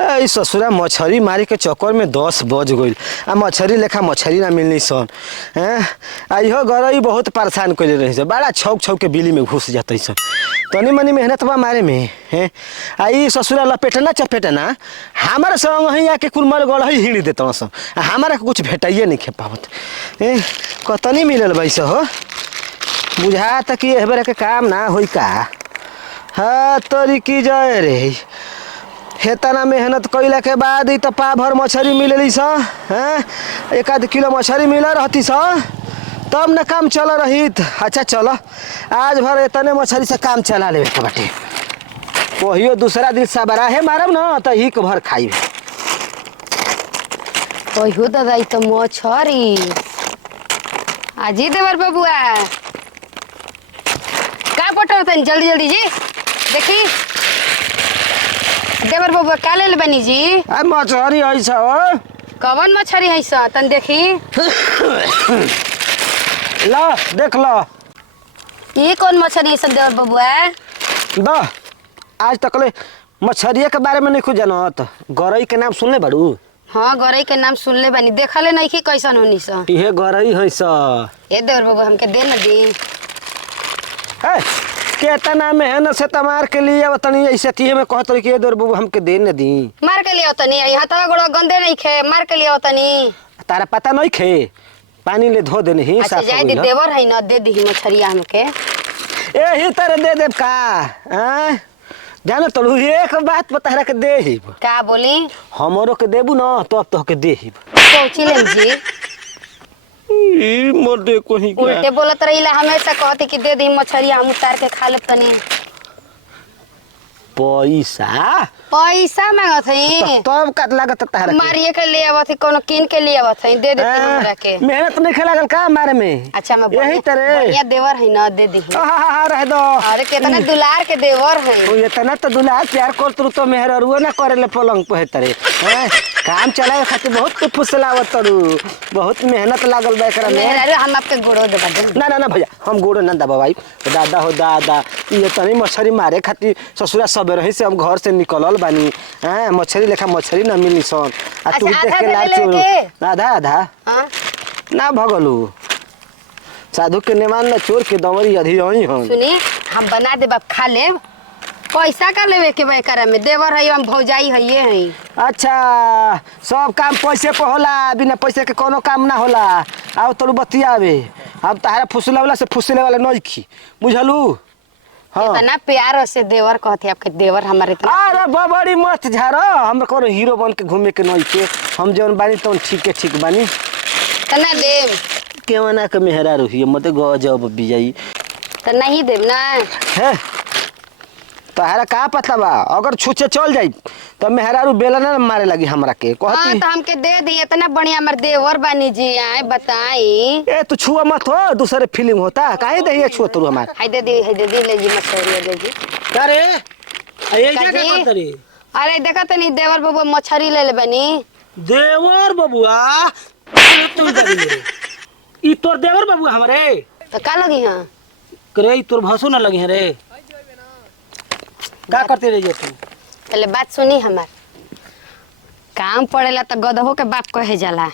ससुरा मछली मारी के चक्कर में 10 बज गई आ मछली लेखा मछली ना मिलनी सन हैं। इहो गरई बहुत परेशान कैले रही सन, बड़ा छौक छौक के बिली में घुस जाते सन। तनी मनी मेहनत बा मारे में हैं। आई ससुरा लपेटना चपेटना हमारे संग ही आके कुलमर गड़ ही हिड़ी देता सन, हमारा कुछ भेटाइए नहीं खे पावत। कतनी मिलल भाई हो बुझा तक कि एहबेर के काम ना होई का। हाँ तोरी की जय रे, हेतना मेहनत कैला के बाद ही तो पा भर मछली मिलली स हैं। 1 किलो मछली मिल रहती स तब न काम चल रही। अच्छा चलो आज भर इतने मछली से काम चला ले बाटे, कहियो दूसरा दिन सबरा है मारब न तो हिक भर खाइब। कहियो दादा ई तो मछरी आजी देवर बबुआ का पटो तनी जल्दी जल्दी जी देखी देवर बबुआ का ले बनी जी। आ मछली ऐसा हो कवन मछरी है सा तन देखी ला देख लो ये कौन मछरी है सब देवर बबुआ। द आज तक ले मछरिया के बारे में नहीं कुछ जानत। गरई के नाम सुनले बाड़ू? हाँ गरई के नाम सुनले बानी, देखले नहीं कि कैसन होनी सा। इहे गरई है सा। ए देवर बबुआ हमके दे न दी। केतना मेहनत से तमार के लिए तनी ऐसे किए में कहत रही कि देर बाबू हमके दे न दी। मार के लिए तनी यहाँ तवा गोड़ गंदे नहीं खे, मार के लिए तनी। तारा पता नहीं खे पानी ले धो देने ही अच्छा जाए दे देवर है न दे दी मछरिया हमके। यही तरह दे देब का हां जानो तो एक बात बता रहा के दे ही का बोली हमरो के देबू न तब तो के दे ही पहुंची लेम जी। ई मोर दे कोही का उल्टे बोलत रहीला, हमेशा कहती कि दे दी मछरिया हम उतार के खा लेब तनी। पैसा पैसा मांगत हई तब का लागत तारा मारिए के ले आवत हई कोनो किन के ले आवत हई दे देती हमरा के। मेहनत नहीं खेला गल का मारे में। अच्छा मैं यही तरह बढ़िया देवर है ना दे दी। हां रह दो। अरे कितना दुलार के देवर है। ओ इतना तो दुलार प्यार करत तो मेहररुआ ना करेले पलंग पे तरे हैं। काम चलाए खातिर बहुत कुछ फुसलावत तरू, बहुत मेहनत लागल बा एकरा में। अरे हम आपके गोड़ो देबा दे। ना ना ना भैया हम गोड़ो ना दबा भाई। दादा हो दादा ये तनी मछली मारे खातिर ससुरा सब रही से हम घर से निकलल बानी हैं। मछली लेखा मछली ना मिली सन आ तू देख के लाच आधा आधा हां ना भगलू साधु के नेमान ना चोर के दमरी अधी होई हन। सुनी हम बना देब आप खा ले। पैसा का लेवे के बे करे में देवर है हम भौजाई है ये है। अच्छा सब काम पैसे पे होला, बिना पैसे के कोनो काम ना होला। आओ तोरू बतियावे अब तारा फुसला वाला से फुसले वाला नहीं खी बुझलू। हाँ इतना प्यार से देवर कहते आपके देवर हमारे इतना। अरे बबड़ी मत झारो हम कोनो हीरो बन के घूमे के नहीं के हम जौन बानी तौन ठीक बानी। तना देव केवना के मेहरा रही मत गजब बिजाई तो नहीं देव ना है। तहरा का पता बा अगर छुचे चल जाई तो मेहरारू बेला ना मारे लगी हमरा के कहती। हां तो हमके दे दी इतना बढ़िया हमर देवर बानी जी आए बताई। ए तू छुआ मत हो दूसरे फीलिंग होता काहे दहिया छुआ तू हमार। हाय दे दी ले जी मछली ले जी। अरे ये क्या करत रे। अरे देखा तनी देवर बाबू मछली ले ले बनी। देवर बबुआ तू दे ई तोर देवर बबुआ हमरे तो का लगी हां करे ई तोर भसो ना लगी है रे। का करते रहिए तू पहले बात सुनी हमार काम पड़ेला तो गधहो के बाप कहे जाला।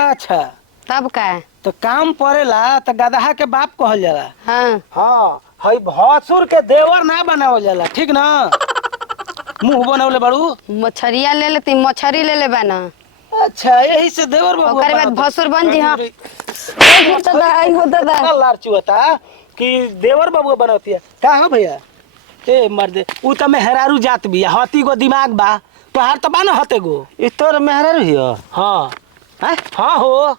अच्छा तब का तो काम पड़ेला तो गदहा के बाप कहल जाला। हां हाँ हई भसुर के देवर ना बनावल जाला ठीक ना। मुंह बनावले बाड़ू मछरिया ले लेती मछरी ले ले बाना। अच्छा यही से देवर बाबू ओकर बाद भसुर बन जी। हां आई हो दादा लार चुता कि देवर बाबू बनावती है का हो भैया। ए मर्दे उ त मेहरारू जात बिया हती गो दिमाग बा तोहार त बा न हते गो ई तोर मेहरारू हियो। हां हैं हां हो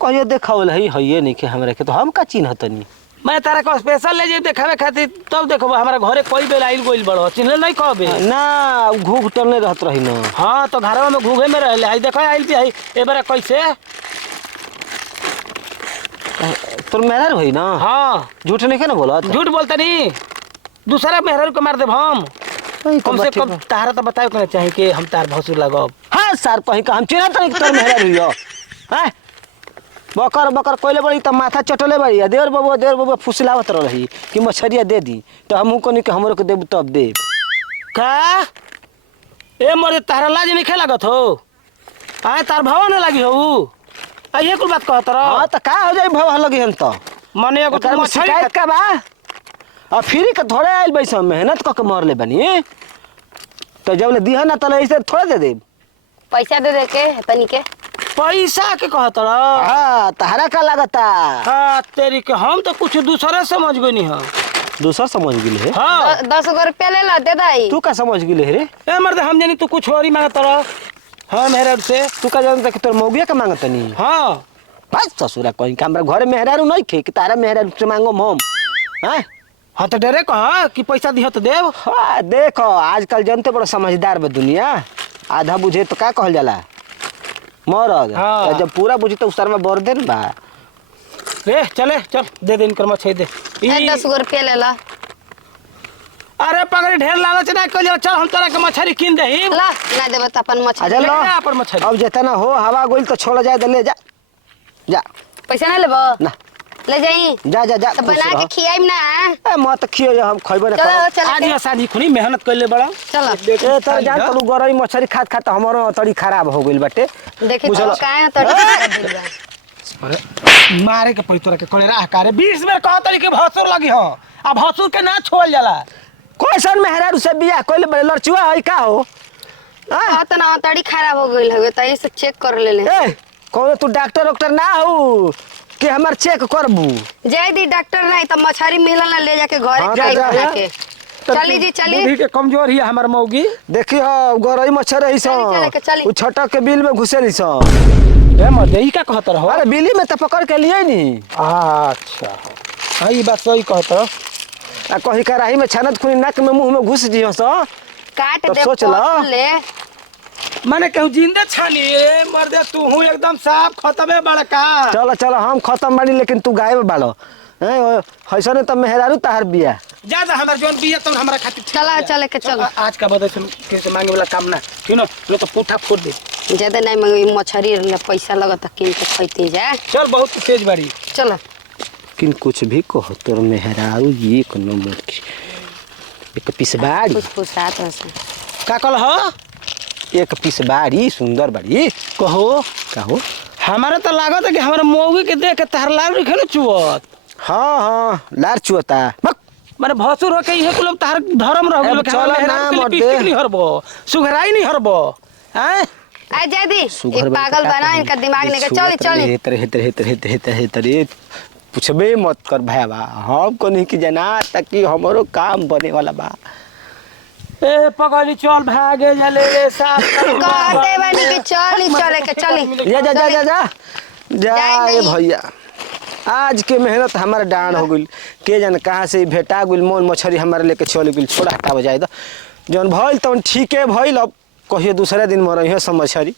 कहियो देखावल है नहीं के हमरा के तो हम का चिन्ह तनी। मैं तारा को स्पेशल ले जे देखावे खातिर तब देखबो हमरा घरे कोई बेल आइल गोइल बड़ो चिन्ह नहीं कहबे ना घूघ टलने रहत रही न। हां तो घरवा में घूघे में रहले आई देखो आइल भी एबार कैसे तोर मेहरारू है ना। हां झूठ नहीं के ना बोलत झूठ बोलता नहीं दूसरा मेहरारू को मार देब हम। कम से कम तारा तो बताओ के चाहिए कि हम तार भसुर लगब। हां सर कहीं का हम चिन्ह तनी तोर मेहरारू हियो हैं। बकर बकर कोइले बड़ी त माथा चटले बड़ी देवर बाबू फुसलावत रही कि मछरिया दे दी तो हमहू कोनी के हमरो के देब तब देब का ए मोरे तारा लाज नहीं खे लागत हो आए तार भवा न लगी हो आ ये कुल बात कहत रह हाँ तो का हो जाई भव लगी हम तो माने एगो ओकर तू में मछली शिकायत का बा और फ्री के थोड़े आइल बैसा मेहनत क के मर ले बनी तो जब ले दिहा ना तो ऐसे थोड़ा दे दे पैसा दे दे के तनी के पैसा के कहत रह हाँ तहरा का लागता हाँ तेरी के हम तो कुछ दूसरे समझ गई नहीं हाँ दूसर समझ गेले है हाँ 10 रुपया ले ला दे दाई तू का समझ गेले है रे ए मर्द हम जानी तू कुछ और ही मांगत रह हाँ मेहरा से तू का जानता कि तोर मौगिया का मांगत नहीं हाँ बस ससुरा कहीं का हमरा घरे मेहरारू नहीं खे कि तारा मेहरारू से मांगो हम हैं हाँ तो डरे कहा कि पैसा दिह तो देव हाँ देखो आजकल जनते बड़ा समझदार बा दुनिया आधा बुझे तो का कहल जाला मरद हाँ। तो जब पूरा बुझी तो उसर में बर दे बा रे चले चल दे दे इनकर मछली दे ई- 10 रुपया ले ला अरे पगड़ी ढेर लालच ना करियो चल हम तोरा के मछली कीन देही ला ना देबे तो अपन मछली अच्छा ले लो जा अपन मछली अब जितना हो हवा गोइल तो छोड़ जाए तो ले जा जा पैसा ना लेबो ना ले जाई जा जा जा तो बना के खियाइम ना ए मत खियो हम खइबो ना चलो चल आज या शादी खुनी मेहनत कइले बड़ा चलो ए तो जान तू गरई मछली खात खात हमरो तड़ी खराब हो गइल बाटे देखी बुझल? तो काहे तो अरे मारे के पड़ी तोरा के कोले राह कारे 20 बेर कह तरी के भसुर लगी हो आ भसुर के ना छोड़ जाला कैसन मेहरारू से बियाह कइले बड़े लड़चुआ है का हो हाँ? तो ना तड़ी खराब हो गइल हवे तई से चेक कर ले ले ए कौन तू डॉक्टर डॉक्टर ना हो कि हमार चेक करबू जाय दी डॉक्टर नहीं तो मछली मिलल ना ले जाके घरे हाँ, खाई जा, बना जा। के चली जी चली बुद्धि के कमजोर ही हमर मौगी देखी हो गरई मच्छर रही चली, चली, चली। उ छटक के बिल में घुसे रही ए मत देही का कहत रहो अरे बिली में तो पकड़ के लिए नी अच्छा हां ई बात सही कहत रहो आ कहीं कराही में छानत खुनी नाक में मुंह में घुस जियो सो काट तो दे सोच ला। पकड़ ले माने कहूं जिंदा छानी ए मर दे तू हूं एकदम साफ खत्म बड़का चलो चलो हम खत्म बानी लेकिन तू गायब बाड़ो हैसने तो मेहरारू तार बिया जा जा हमर जोन बिया तो हमरा खातिर ठीक चला है। चले के चलो आज का बदल से मांगे वाला काम ना सुनो लो तो पुठा फोड़ दे ज्यादा नहीं मंगे मछली ले पैसा लगता किन के खइते जा चल बहुत तेज बारी चलो किन कुछ भी कहो तोर मेहरारू एक नंबर की एक पीस बाड़ी कुछ पूछात है से का कल हो एक पीस बाड़ी सुंदर बाड़ी कहो कहो हमारा तो लागत है कि हमारा मौगी के देख के तहर लाल रखे ना चुअत हाँ हाँ लार चुअता बक माने भसुर हो के इहे कुल तहर धर्म रह गेल अब चलो ना, मत दे। नहीं हरबो सुघराई नहीं हरबो हैं आ जा दी ये सुगर पागल बना इनका दिमाग लेके चली चली हेतरे पूछबे मत कर भैया हम को नहीं कि जना ताकि हमारो काम बने वाला बा ए पगली चल भागे जले रे साफ कहते बानी कि चली चले के चली जा जा जा जा जा जा जाए ए नहीं। भैया आज के मेहनत हमारे डांड हो गई के जाने कहाँ से भेटा गई मोल मछली हमारे लेके चल गई छोड़ा हटाव जाए तो जौन भइल तौन ठीके भइल अब कहियो दूसरे दिन मरही सब मछली